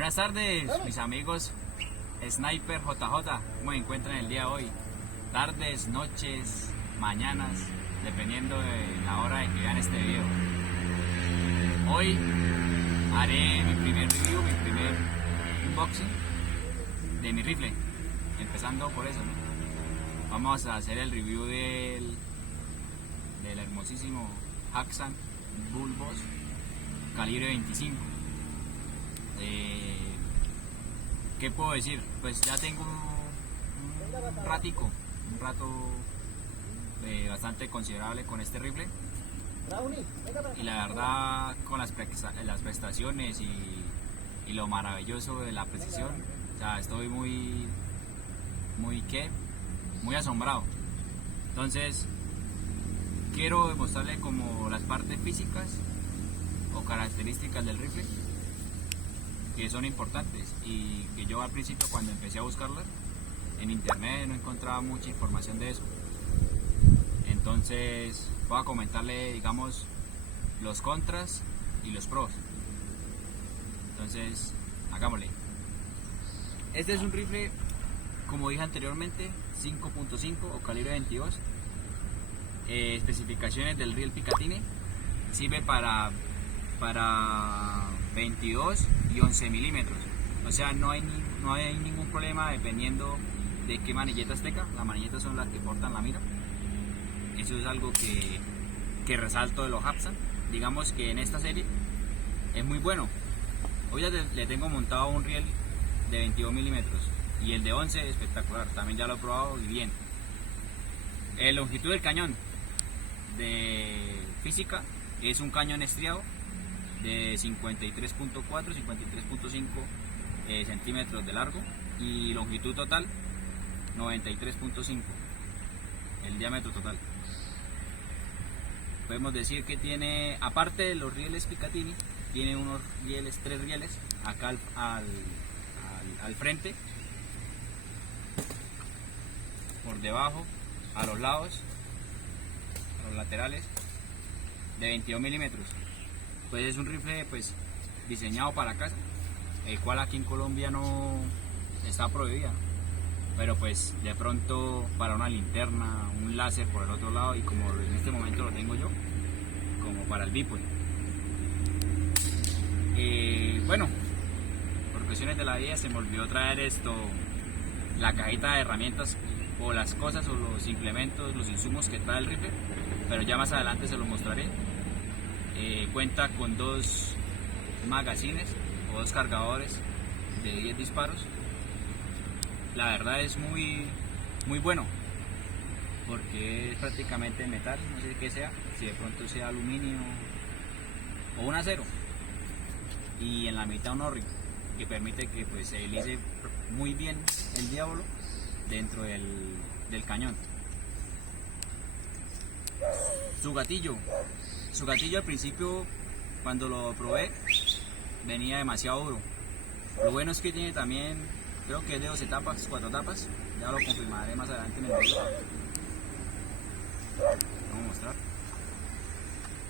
Buenas tardes, mis amigos Sniper JJ. ¿Cómo me encuentran el día de hoy? Tardes, noches, mañanas, dependiendo de la hora en que vean este video. Hoy haré mi primer review, mi primer unboxing de mi rifle. Empezando por eso, ¿no? Vamos a hacer el review del hermosísimo Hatsan Bull Boss calibre 25. ¿Qué puedo decir? Pues ya tengo un rato bastante considerable con este rifle, y la verdad con las prestaciones y lo maravilloso de la precisión, o sea, estoy muy asombrado. Entonces quiero demostrarle como las partes físicas o características del rifle que son importantes, y que yo al principio, cuando empecé a buscarlas en internet, no encontraba mucha información de eso. Entonces voy a comentarle, digamos, los contras y los pros. Entonces hagámosle. Este es un rifle, como dije anteriormente, 5.5 o calibre 22. Especificaciones del riel Picatinny: sirve para 22 y 11 milímetros. O sea, no hay ningún problema dependiendo de qué manilletas tenga. Las manilletas son las que portan la mira. Eso es algo que resalto de los Hatsan. Digamos que en esta serie es muy bueno. Hoy ya le tengo montado un riel de 22 milímetros y el de 11 espectacular. También ya lo he probado y bien. La longitud del cañón de física es un cañón estriado de 53.4, 53.5 centímetros de largo, y longitud total 93.5, el diámetro total. Podemos decir que tiene, aparte de los rieles Picatinny, tiene unos rieles, 3 rieles acá al frente, por debajo, a los lados, a los laterales, de 22 milímetros. Pues es un rifle diseñado para casa, el cual aquí en Colombia no está prohibida, pero pues de pronto para una linterna, un láser por el otro lado, y como en este momento lo tengo yo, como para el bípode. Bueno, por cuestiones de la vida se me olvidó traer la cajita de herramientas, o las cosas o los implementos, los insumos que trae el rifle, pero ya más adelante se los mostraré. Cuenta con 2 magazines o 2 cargadores de 10 disparos. La verdad es muy bueno, porque es prácticamente metal, no sé qué sea, si de pronto sea aluminio o un acero, y en la mitad un O-ring que permite que se deslice muy bien el diablo dentro del cañón. Su gatillo al principio, cuando lo probé, venía demasiado duro. Lo bueno es que tiene también, creo que es de 12 tapas, 4 tapas, ya lo confirmaré más adelante en el video. Vamos a mostrar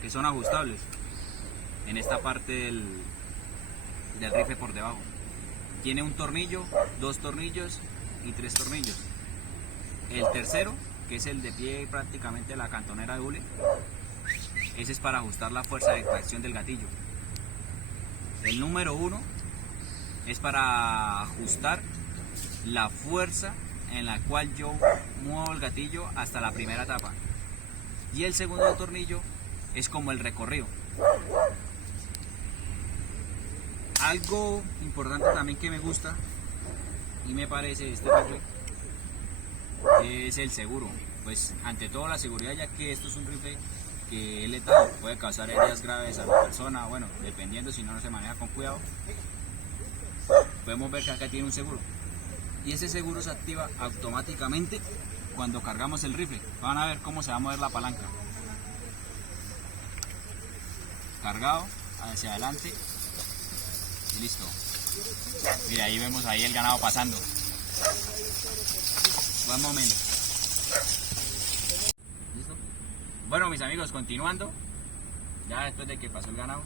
que son ajustables en esta parte del rifle por debajo. Tiene un tornillo, 2 tornillos y 3 tornillos. El tercero, que es el de pie, prácticamente la cantonera de hule, ese es para ajustar la fuerza de tracción del gatillo. El número 1 es para ajustar la fuerza en la cual yo muevo el gatillo hasta la primera tapa, y el segundo tornillo es como el recorrido. Algo importante también que me gusta y me parece este rifle es el seguro. Pues ante todo la seguridad, ya que esto es un rifle que es letal, puede causar heridas graves a la persona, bueno, dependiendo si no se maneja con cuidado. Podemos ver que acá tiene un seguro, y ese seguro se activa automáticamente cuando cargamos el rifle. Van a ver cómo se va a mover la palanca. Cargado hacia adelante y listo. Mira, ahí vemos ahí el ganado pasando. Buen momento. ¿Listo? Bueno, mis amigos, continuando, ya después de que pasó el ganado,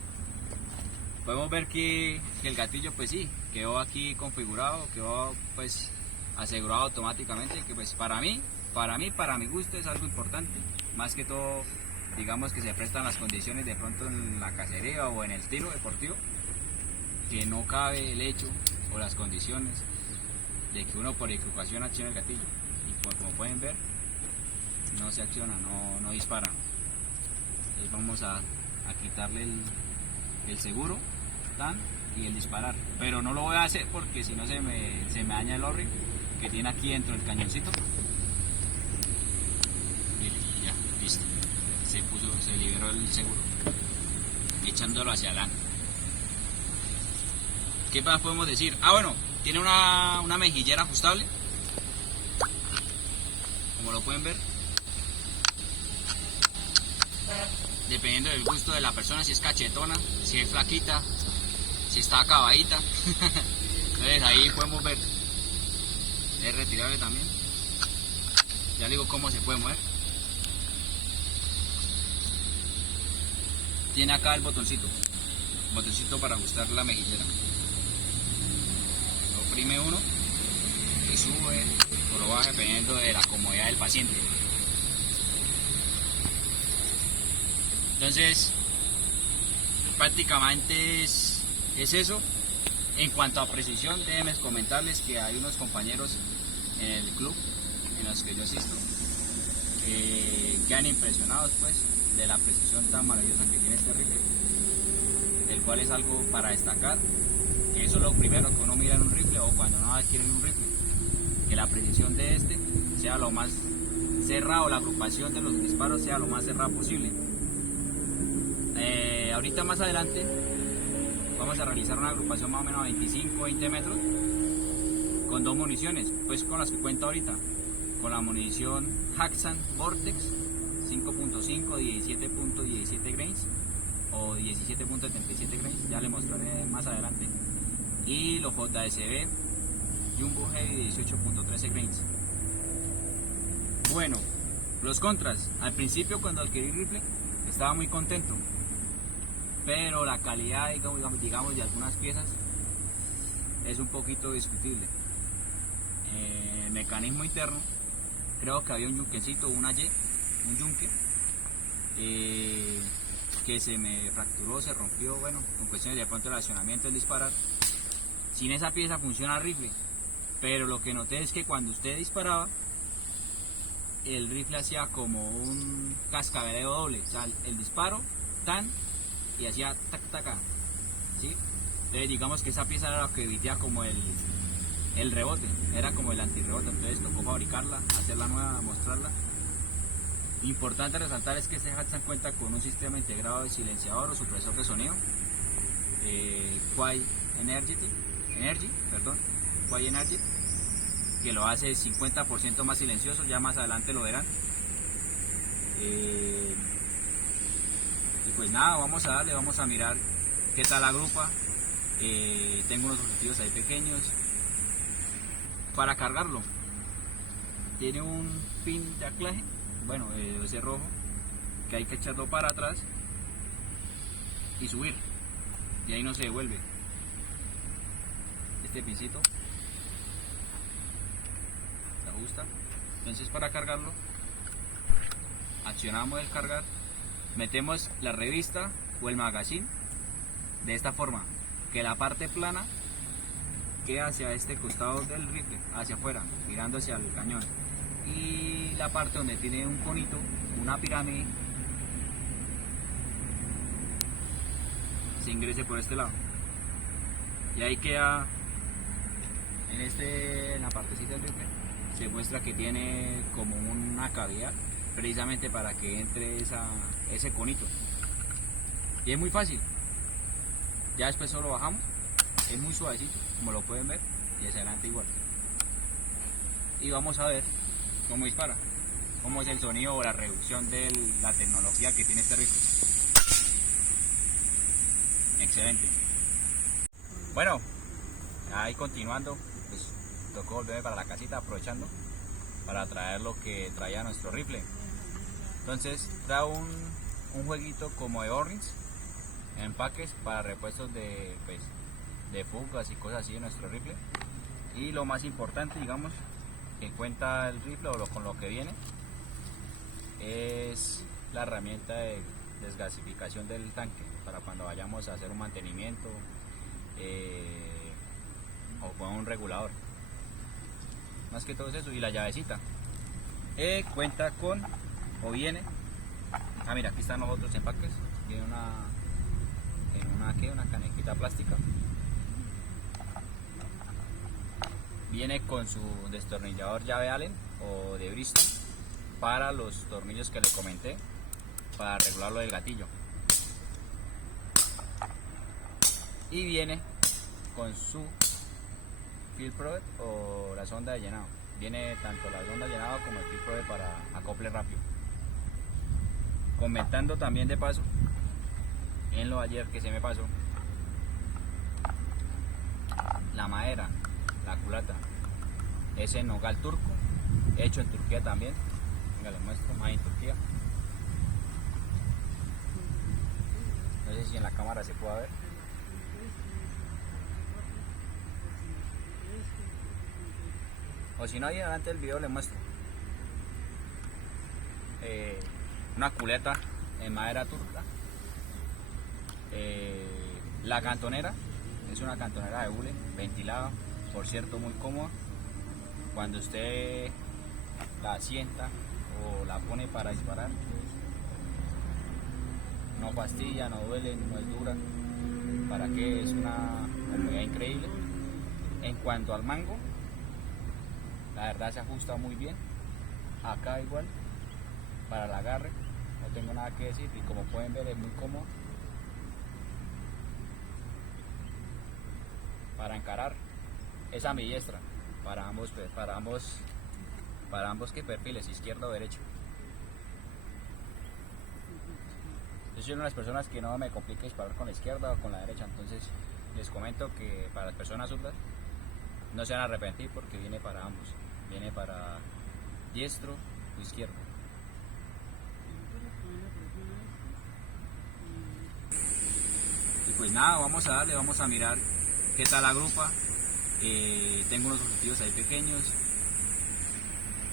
podemos ver que el gatillo, pues sí, que quedó aquí configurado, quedó pues asegurado automáticamente, que pues para mi gusto es algo importante, más que todo digamos que se prestan las condiciones de pronto en la cacería o en el tiro deportivo, que no cabe el hecho o las condiciones de que uno por equivocación accione el gatillo y como pueden ver no se acciona, no dispara. Entonces vamos a quitarle el seguro y el disparar, pero no lo voy a hacer porque si no se me daña el orri que tiene aquí dentro el cañoncito. Y ya, listo, se liberó el seguro echándolo hacia adelante. ¿Qué más podemos decir? Bueno, tiene una mejillera ajustable, como lo pueden ver, dependiendo del gusto de la persona, si es cachetona, si es flaquita, si está acabadita. Entonces ahí podemos ver, es retirable también, ya digo cómo se puede mover. Tiene acá el botoncito para ajustar la mejillera. Lo oprime uno y sube o lo baja dependiendo de la comodidad del paciente. Entonces prácticamente es eso. En cuanto a precisión, déjenme comentarles que hay unos compañeros en el club en los que yo asisto que han impresionados pues de la precisión tan maravillosa que tiene este rifle, el cual es algo para destacar, que eso es lo primero que uno mira en un rifle o cuando uno adquiere un rifle, que la precisión de este sea lo más cerrado, la agrupación de los disparos sea lo más cerrada posible. Ahorita más adelante vamos a realizar una agrupación más o menos a 25-20 metros con dos municiones, pues con las que cuento ahorita, con la munición Haxan Vortex 5.5 17.17 grains o 17.77 grains, ya le mostraré más adelante, y los JSB Jumbo Heavy 18.13 grains. Bueno, los contras. Al principio cuando adquirí el rifle estaba muy contento, pero la calidad digamos de algunas piezas es un poquito discutible. El mecanismo interno, creo que había un yunquecito, un yunque que se me fracturó, se rompió, bueno, con cuestiones de pronto el accionamiento, el disparar. Sin esa pieza funciona el rifle, pero lo que noté es que cuando usted disparaba, el rifle hacía como un cascabeleo doble, o sea, el disparo, y hacía tac tac, ¿sí? Entonces digamos que esa pieza era lo que evitaba como el rebote, era como el antirrebote, entonces tocó fabricarla, hacerla nueva, mostrarla. Importante resaltar es que este Haxan cuenta con un sistema integrado de silenciador o supresor de sonido, Quai Energy, que lo hace 50% más silencioso, ya más adelante lo verán. Y pues nada, vamos a darle, vamos a mirar qué tal la grupa. Tengo unos objetivos ahí pequeños para cargarlo. Tiene un pin de anclaje, bueno, ese rojo, que hay que echarlo para atrás y subir, y ahí no se devuelve. Este pincito se ajusta. Entonces para cargarlo accionamos el cargar, metemos la revista o el magazine de esta forma, que la parte plana queda hacia este costado del rifle, hacia afuera, mirando hacia el cañón, y la parte donde tiene un conito, una pirámide, se ingrese por este lado, y ahí queda en la partecita del rifle se muestra que tiene como una cavidad precisamente para que entre ese conito, y es muy fácil. Ya después solo bajamos, es muy suavecito como lo pueden ver, y hacia adelante igual, y vamos a ver cómo dispara, cómo es el sonido o la reducción de la tecnología que tiene este rifle. Excelente. Bueno, ahí continuando, pues tocó volver para la casita, aprovechando para traer lo que traía nuestro rifle. Entonces trae un jueguito como de O-rings, empaques para repuestos de de fugas y cosas así de nuestro rifle. Y lo más importante, digamos, que cuenta el rifle o con lo que viene, es la herramienta de desgasificación del tanque para cuando vayamos a hacer un mantenimiento o con un regulador. Más que todo es eso. Y la llavecita cuenta con, o viene, mira, aquí están los otros empaques. Tiene una canequita plástica. Viene con su destornillador llave Allen o de Bristol para los tornillos que le comenté, para regularlo del gatillo. Y viene con su Field Probe o la sonda de llenado. Viene tanto la sonda de llenado como el Field Probe para acople rápido. Comentando también de paso, en lo ayer que se me pasó, la madera, la culata, es en nogal turco, hecho en Turquía también. Venga, les muestro, más en Turquía. No sé si en la cámara se puede ver. O si no, ahí adelante del video les muestro. Una culeta en madera turca. La cantonera es una cantonera de hule ventilada, por cierto muy cómoda. Cuando usted la asienta o la pone para disparar, no fastidia, no duele, no es dura. Para que es una comodidad increíble. En cuanto al mango, la verdad se ajusta muy bien. Acá igual, para el agarre, no tengo nada que decir y como pueden ver es muy cómodo. Para encarar es ambidiestra, para ambos ¿qué? Perfiles, izquierdo o derecho. Yo soy una de las personas que no me complica disparar con la izquierda o con la derecha, entonces les comento que para las personas zurdas no se van a arrepentir porque viene para ambos, viene para diestro o izquierdo. Y pues nada, vamos a darle, vamos a mirar qué tal la grupa. Tengo unos objetivos ahí pequeños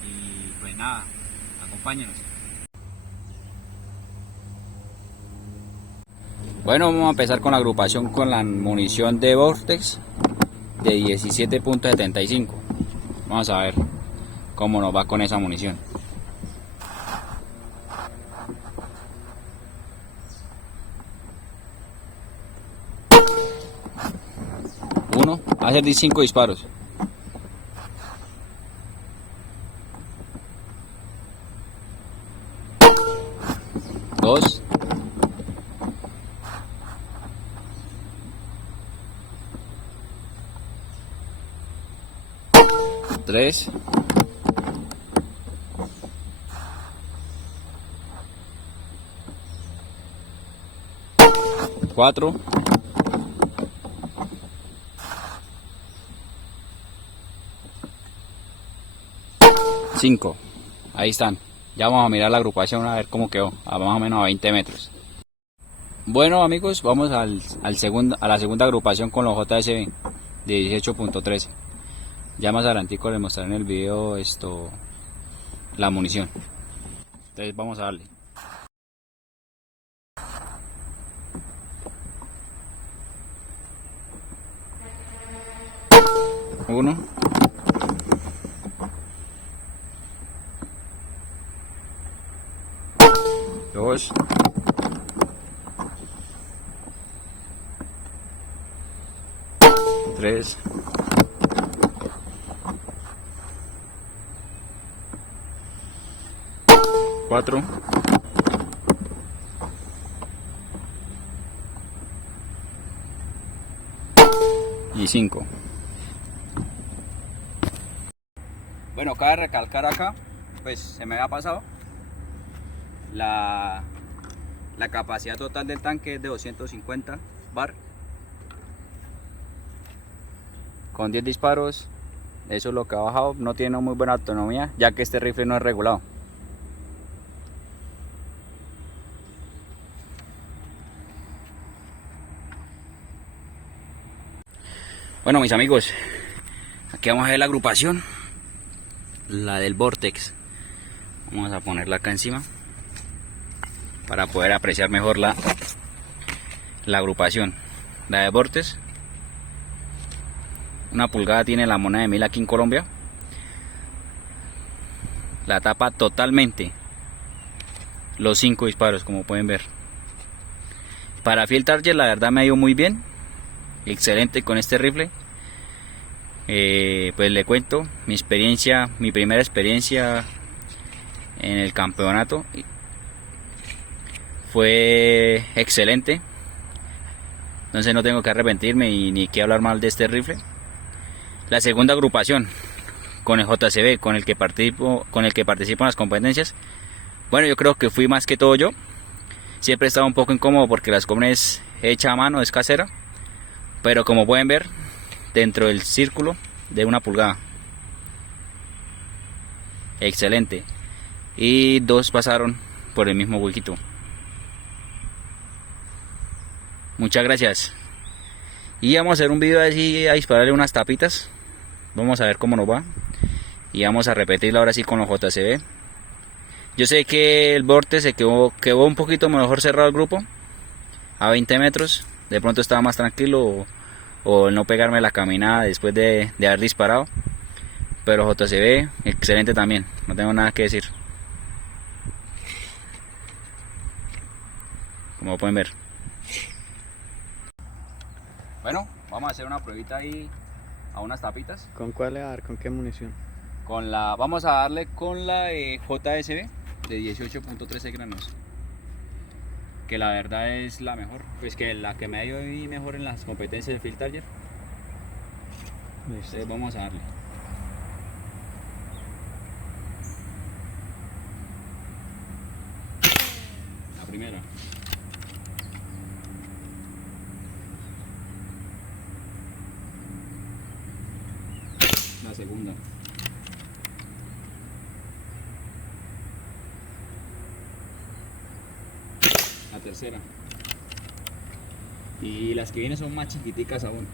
y pues nada, acompáñenos. Bueno, vamos a empezar con la agrupación con la munición de Vortex de 17.75. Vamos a ver cómo nos va con esa munición. Uno, va a hacer 5 disparos. Dos. Tres. Cuatro. 5. Ahí están. Ya vamos a mirar la agrupación a ver cómo quedó, a más o menos a 20 metros. Bueno amigos, vamos a la segunda agrupación con los JSB de 18.13. Ya más adelantico les mostraré en el video la munición. Entonces vamos a darle. Uno. Dos. Tres. Cuatro. Y 5. Bueno, cabe recalcar acá, pues se me había pasado, la capacidad total del tanque es de 250 bar. Con 10 disparos, eso es lo que ha bajado. No tiene muy buena autonomía, ya que este rifle no es regulado. Bueno, mis amigos, aquí vamos a ver la agrupación, la del Vortex. Vamos a ponerla acá encima para poder apreciar mejor la agrupación. La de Vortex, 1 pulgada tiene la moneda de 1000 aquí en Colombia. La tapa totalmente los 5 disparos, como pueden ver. Para Field Target la verdad me ha ido muy bien, excelente con este rifle. Pues le cuento mi primera experiencia en el campeonato fue excelente, entonces no tengo que arrepentirme y ni que hablar mal de este rifle. La segunda agrupación con el JCB, con el que participo en las competencias, bueno, yo creo que fui más que todo yo. Siempre he estado un poco incómodo porque la escopeta es hecha a mano, es casera, pero como pueden ver, dentro del círculo de 1 pulgada, excelente, y 2 pasaron por el mismo huequito. Muchas gracias, y vamos a hacer un video así a dispararle unas tapitas. Vamos a ver cómo nos va y vamos a repetirlo ahora sí con los JCB. Yo sé que el Vortex se quedó un poquito mejor cerrado el grupo, a 20 metros. De pronto estaba más tranquilo, o el no pegarme la caminada después de haber disparado. Pero JCB, excelente también, no tengo nada que decir. Como pueden ver. Bueno, vamos a hacer una pruebita ahí a unas tapitas. ¿Con cuál le va a dar? ¿Con qué munición? Vamos a darle con la JSB de 18.13 granos, que la verdad es la mejor, pues que la que me ha ido mejor en las competencias de Field Target. Entonces vamos a darle. La primera. La segunda. La tercera. Y las que vienen son más chiquiticas aún.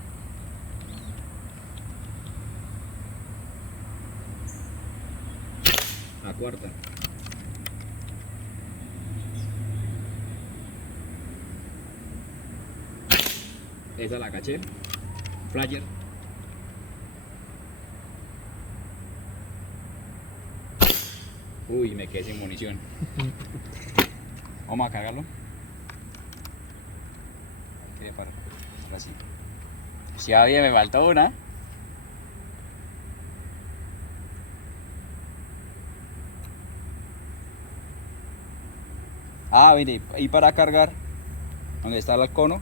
La cuarta. Esa la caché. Flyer. Uy, me quedé sin munición. Vamos a cargarlo. Quería parar. Ahora sí. Si había, me faltó una. Ah, mire, y para cargar, donde está el cono,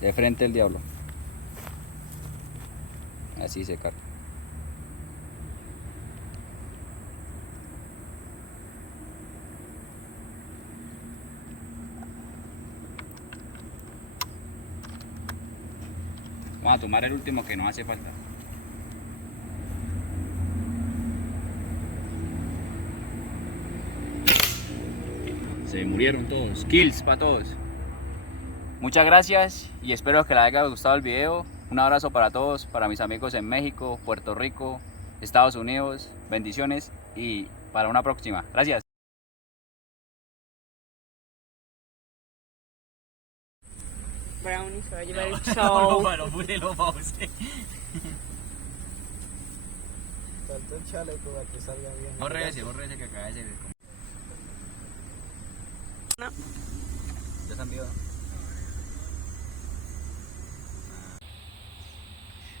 de frente el diablo. Así se carga. Vamos a tomar el último que nos hace falta. Se murieron todos. Kills para todos. Muchas gracias y espero que les haya gustado el video. Un abrazo para todos, para mis amigos en México, Puerto Rico, Estados Unidos. Bendiciones y para una próxima. Gracias. Brownie se va a llevar el show. No, puse lo pause. Falta el chaleco para que salga bien. Borre ese que acaba de ser. No. ¿Ya se han visto?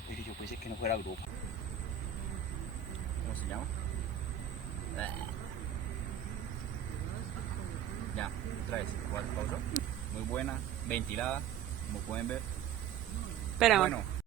Pero yo pensé que no fuera grupo. ¿Cómo se llama? Ya, otra vez. Pausa. Muy buena, ventilada, como pueden ver. Espera, Bueno.